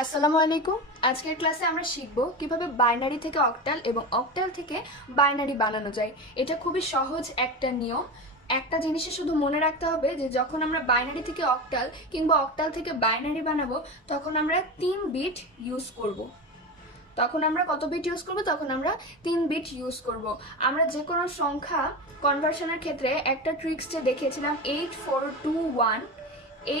আসসালামু আলাইকুম। আজকের ক্লাসে আমরা শিখব কিভাবে বাইনারি থেকে অক্টাল এবং অক্টাল থেকে বাইনারি বানানো যায়। এটা খুবই সহজ একটা নিয়ম। একটা জিনিসে শুধু মনে রাখতে হবে যে যখন আমরা বাইনারি থেকে অক্টাল কিংবা অক্টাল থেকে বাইনারি বানাবো তখন আমরা 3 বিট ইউজ করব। তখন আমরা কত বিট ইউজ করব? তখন আমরা 3 বিট ইউজ করব। আমরা যে কোনো সংখ্যা কনভার্সনের ক্ষেত্রে একটা ট্রিক্স যে দেখিয়েছিলাম 8421,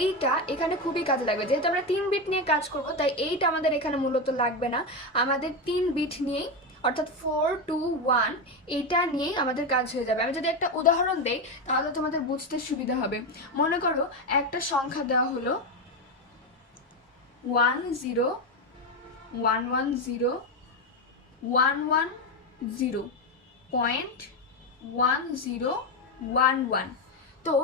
এইটা এখানে খুবই কাজে লাগবে। যেহেতু আমরা 3 বিট নিয়ে কাজ করব তাই এইটা আমাদের এখানে মূলত লাগবে না। আমাদের 3 বিট নিয়েই অর্থাৎ 421 এইটা নিয়েই আমাদের কাজ হয়ে যাবে। আমি যদি একটা উদাহরণ দেই তাহলে তোমাদের বুঝতে সুবিধা হবে। মনে করো একটা সংখ্যা দেওয়া হলো 101110.1011। তো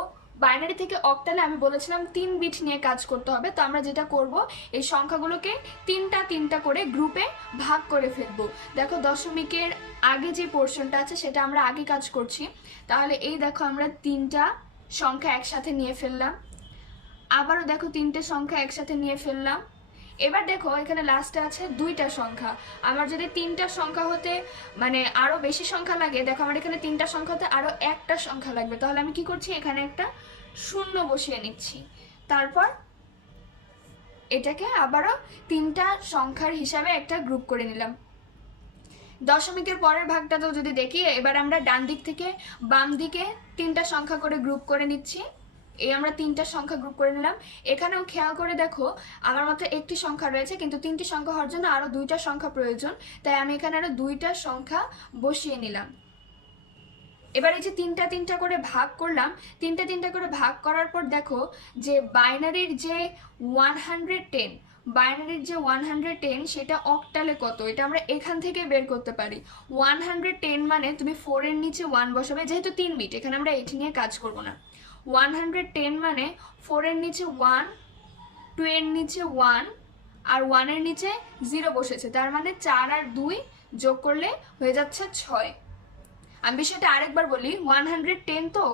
বাইনারি থেকে অক্টালে আমি বলেছিলাম 3 বিট নিয়ে কাজ করতে হবে। তো আমরা যেটা করব, এই সংখ্যাগুলোকে তিনটা তিনটা করে গ্রুপে ভাগ করে ফেলবো। দেখো দশমিকের আগে যে পোর্শনটা আছে সেটা আমরা আগে কাজ করছি। তাহলে এই দেখো আমরা তিনটা সংখ্যা একসাথে নিয়ে ফেললাম, আবারও দেখো তিনটে সংখ্যা একসাথে নিয়ে ফেললাম। এবার দেখো এখানে লাস্টে আছে দুইটা সংখ্যা। আমার যদি তিনটা সংখ্যা হতে মানে আরো বেশি সংখ্যা লাগে, দেখো আমার এখানে তিনটা সংখ্যা হতে আরো একটা সংখ্যা লাগবে, তাহলে আমি কি করছি, এখানে একটা শূন্য বসিয়ে নিচ্ছি। তারপর এটাকে আবারও তিনটা সংখ্যার হিসাবে একটা গ্রুপ করে নিলাম। দশমিকের পরের ভাগটাতেও যদি দেখি, এবার আমরা ডান দিক থেকে বাম দিকে তিনটা সংখ্যা করে গ্রুপ করে নিচ্ছি। এই আমরা তিনটা সংখ্যা গ্রুপ করে নিলাম। এখানেও খেয়াল করে দেখো আমার মাত্র একটি সংখ্যা রয়েছে, কিন্তু তিনটি সংখ্যা হওয়ার জন্য আরো দুইটা সংখ্যা প্রয়োজন, তাই আমি এখানে আরো দুইটা সংখ্যা বসিয়ে নিলাম। এবার এই যে তিনটা তিনটা করে ভাগ করলাম, তিনটা তিনটা করে ভাগ করার পর দেখো যে বাইনারির যে 110, বাইনারির যে 110 সেটা অক্টালে কত, এটা আমরা এখান থেকে বের করতে পারি। 110 মানে তুমি 4 এর নিচে 1 বসাবে, যেহেতু 3 বিট এখানে আমরা এটি নিয়ে কাজ করব না। 110 মানে 4 এর নিচে 1, 2 এর নিচে 1 আর 1 এর নিচে 0 বসেছে, তার মানে 4 আর 2 যোগ করলে হয়ে যাচ্ছে 6। আমি বিষয়টা আরেকবার বলি, 110 তো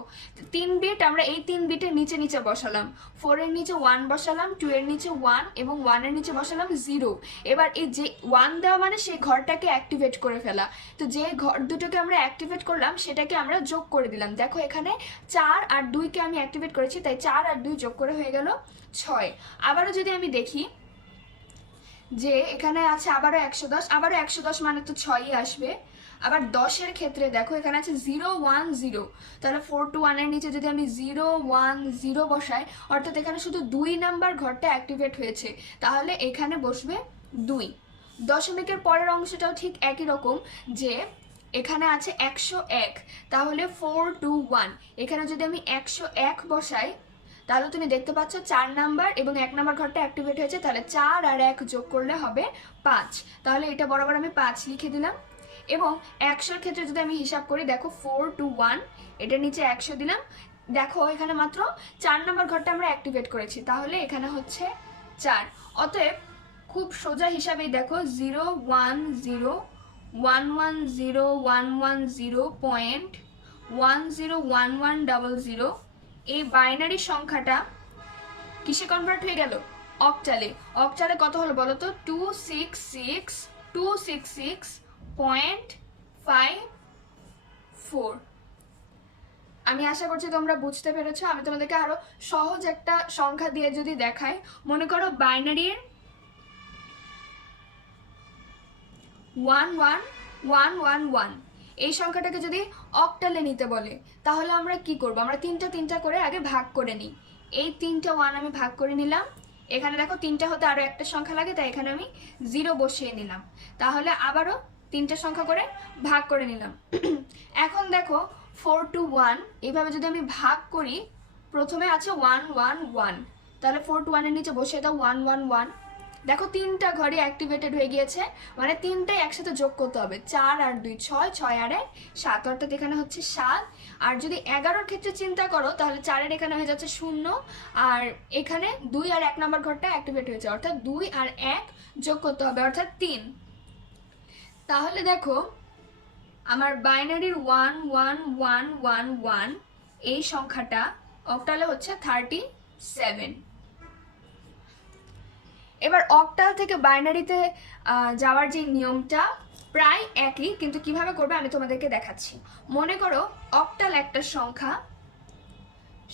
3 বিট, আমরা এই 3 বিটের নিচে নিচে বসালাম। 4 এর নিচে 1 বসালাম, 2 এর নিচে 1 এবং 1 এর নিচে বসালাম 0। এবার এই যে 1 দেওয়া মানে সেই ঘরটাকে অ্যাক্টিভেট করে ফেলা। তো যে ঘর দুটোকে আমরা অ্যাক্টিভেট করলাম সেটাকে আমরা যোগ করে দিলাম। দেখো এখানে 4 আর 2কে আমি অ্যাক্টিভেট করেছি, তাই 4 আর 2 যোগ করে হয়ে গেল 6। আবারও যদি আমি দেখি যে এখানে আছে আবারও 110, আবারও 110 মানে তো 6ই আসবে। আবার 10-এর ক্ষেত্রে দেখো এখানে আছে 010, তাহলে 421 এর নিচে যদি আমি 010 বসাই, অর্থাৎ এখানে শুধু 2 নাম্বার ঘরটা অ্যাক্টিভেট হয়েছে, তাহলে এখানে বসবে 2। দশমিকের পরের অংশটাও ঠিক একই রকম, যে এখানে আছে 101, তাহলে 421 এখানে যদি আমি 101 বসাই তাহলে তুমি দেখতে পাচ্ছ 4 নাম্বার এবং 1 নাম্বার ঘরটা অ্যাক্টিভেট হয়েছে, তাহলে 4 আর 1 যোগ করলে হবে 5। তাহলে এটা বরাবর আমি 5 লিখে দিলাম। এবং 100-এর ক্ষেত্রে যদি আমি হিসাব করি, দেখো 421 এটার নিচে 100 দিলাম, দেখো এখানে মাত্র 4 নাম্বার ঘরটা আমরা অ্যাক্টিভেট করেছি, তাহলে এখানে হচ্ছে 4। অতএব খুব সোজা হিসাবেই দেখো 010110110.101100 এই বাইনারি সংখ্যাটা কিসে কনভার্ট হয়ে গেল? অক্টালে। অক্টালে কত হলো বলো তো? 266.54। আমি আশা করছি তোমরা বুঝতে পেরেছো। আমি তোমাদেরকে আরো সহজ একটা সংখ্যা দিয়ে যদি দেখাই, মনে করো বাইনারির 11111 এই সংখ্যাটাকে যদি অক্টালে নিতে বলে তাহলে আমরা কি করব? আমরা তিনটা তিনটা করে আগে ভাগ করে নিই। এই 3টা 1 আমি ভাগ করে নিলাম, এখানে দেখো 3টা হতে আরো একটা সংখ্যা লাগে, তাই এখানে আমি 0 বসিয়ে নিলাম। তাহলে আবারও 3টা সংখ্যা করে ভাগ করে নিলাম। এখন দেখো 421 এইভাবে যদি আমি ভাগ করি, প্রথমে আছে 111, তাহলে 421 এর নিচে বসিয়ে দাও 111। দেখো 3টা ঘরে অ্যাক্টিভেটেড হয়ে গিয়েছে, মানে 3টাই একসাথে যোগ করতে হবে। 4 আর 2 6, 6 আর 1 7, অর্থাৎ এখানে হচ্ছে 7। আর যদি 11-এর ক্ষেত্রে চিন্তা করো তাহলে 4-এর এখানে হয়ে যাচ্ছে 0, আর এখানে 2 আর 1 নাম্বার ঘরটা অ্যাক্টিভেট হয়েছে, অর্থাৎ 2 আর 1 যোগ করতে হবে, অর্থাৎ 3। তাহলে দেখো আমার বাইনারির 11111 এই সংখ্যাটা অক্টালে হচ্ছে 37। এবার অক্টাল থেকে বাইনারিতে যাওয়ার যে নিয়মটা প্রায় একই, কিন্তু কিভাবে করবে আমি তোমাদেরকে দেখাচ্ছি। মনে করো অক্টাল একটা সংখ্যা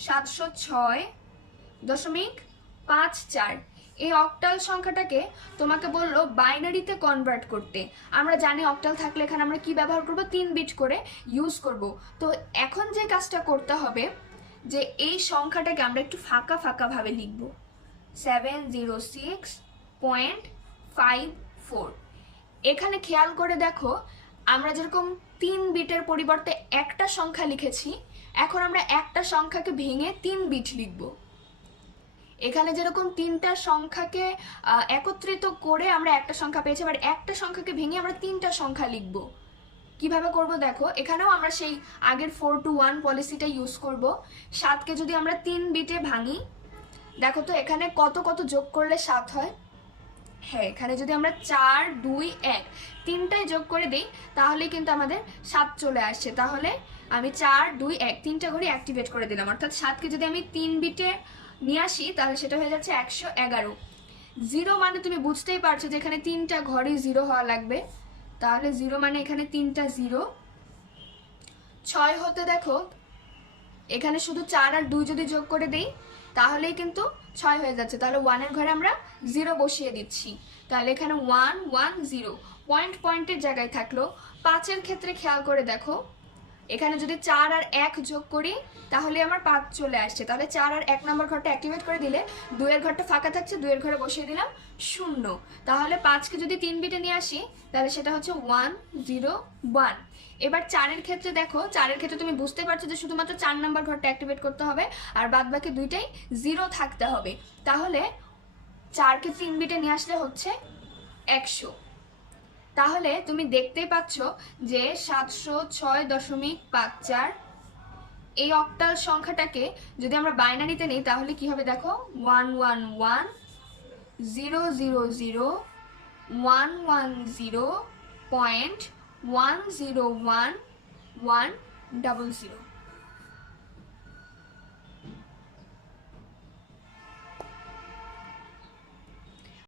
706.54। এই অক্টাল সংখ্যাটাকে তোমাকে বললো বাইনারিতে কনভার্ট করতে। আমরা জানি অক্টাল থাকলে এখানে আমরা কি ব্যবহার করব, 3 বিট করে ইউজ করব। তো এখন যে কাজটা করতে হবে যে এই সংখ্যাটাকে আমরা একটু ফাঁকা ফাঁকা ভাবে লিখব, 706.54। এখানে খেয়াল করে দেখো আমরা যেরকম 3 বিটের পরিবর্তে একটা সংখ্যা লিখেছি, এখন আমরা একটা সংখ্যাকে ভেঙে 3 বিট লিখব। এখানে যেরকম 3টা সংখ্যাকে একত্রিত করে আমরা একটা সংখ্যা পেয়েছি, এবার একটা সংখ্যাকে ভেঙে আমরা 3টা সংখ্যা লিখব। কিভাবে করব দেখো, এখানেও আমরা সেই আগের 4 to 1 পলিসিটা ইউজ করব। 7কে যদি আমরা 3 বিটে ভাঙি, দেখো তো এখানে কত কত যোগ করলে 7 হয়। হ্যাঁ, এখানে যদি আমরা 4 2 1 তিনটায় যোগ করে দিই তাহলে কিন্তু আমাদের 7 চলে আসছে। তাহলে আমি 4 2 1 তিনটা ঘড়ি অ্যাক্টিভেট করে দিলাম, অর্থাৎ 7কে যদি আমি 3 বিটে নিয়ে আসি তাহলে সেটা হয়ে যাচ্ছে 111। জিরো মানে তুমি বুঝতেই পারছো যে এখানে 3টা ঘরে 0 হওয়া লাগবে, তাহলে 0 মানে এখানে 3টা 0। 6 হতে দেখো এখানে শুধু 4 আর 2 যদি যোগ করে দিই তাহলেই কিন্তু 6 হয়ে যাচ্ছে, তাহলে 1 এর ঘরে আমরা 0 বসিয়ে দিচ্ছি। তাহলে এখানে 1 1 0 পয়েন্টের জায়গায় থাকলো। 5-এর ক্ষেত্রে খেয়াল করে দেখো এখানে যদি 4 আর 1 যোগ করি তাহলে আমার 5 চলে আসছে, তাহলে 4 আর 1 নম্বর ঘরটা অ্যাক্টিভেট করে দিলে 2 এর ঘরটা ফাঁকা থাকছে, 2 এর ঘরে বসিয়ে দিলাম 0। তাহলে 5কে যদি 3 বিটে নিয়ে আসি তাহলে সেটা হচ্ছে 1 0 1। এবার 4-এর ক্ষেত্রে দেখো, 4-এর ক্ষেত্রে তুমি বুঝতে পারছো যে শুধুমাত্র 4 নম্বর ঘরটা অ্যাক্টিভেট করতে হবে আর বাদ বাকি দুইটাই 0 থাকতে হবে। তাহলে 4কে 3 বিটে নিয়ে আসলে হচ্ছে 100। তাহলে তুমি দেখতেই পাচ্ছ যে 706.54 এই অক্টাল সংখ্যাটাকে যদি আমরা বাইনারিতে নিই তাহলে কি হবে দেখো, 111 000 110.101100।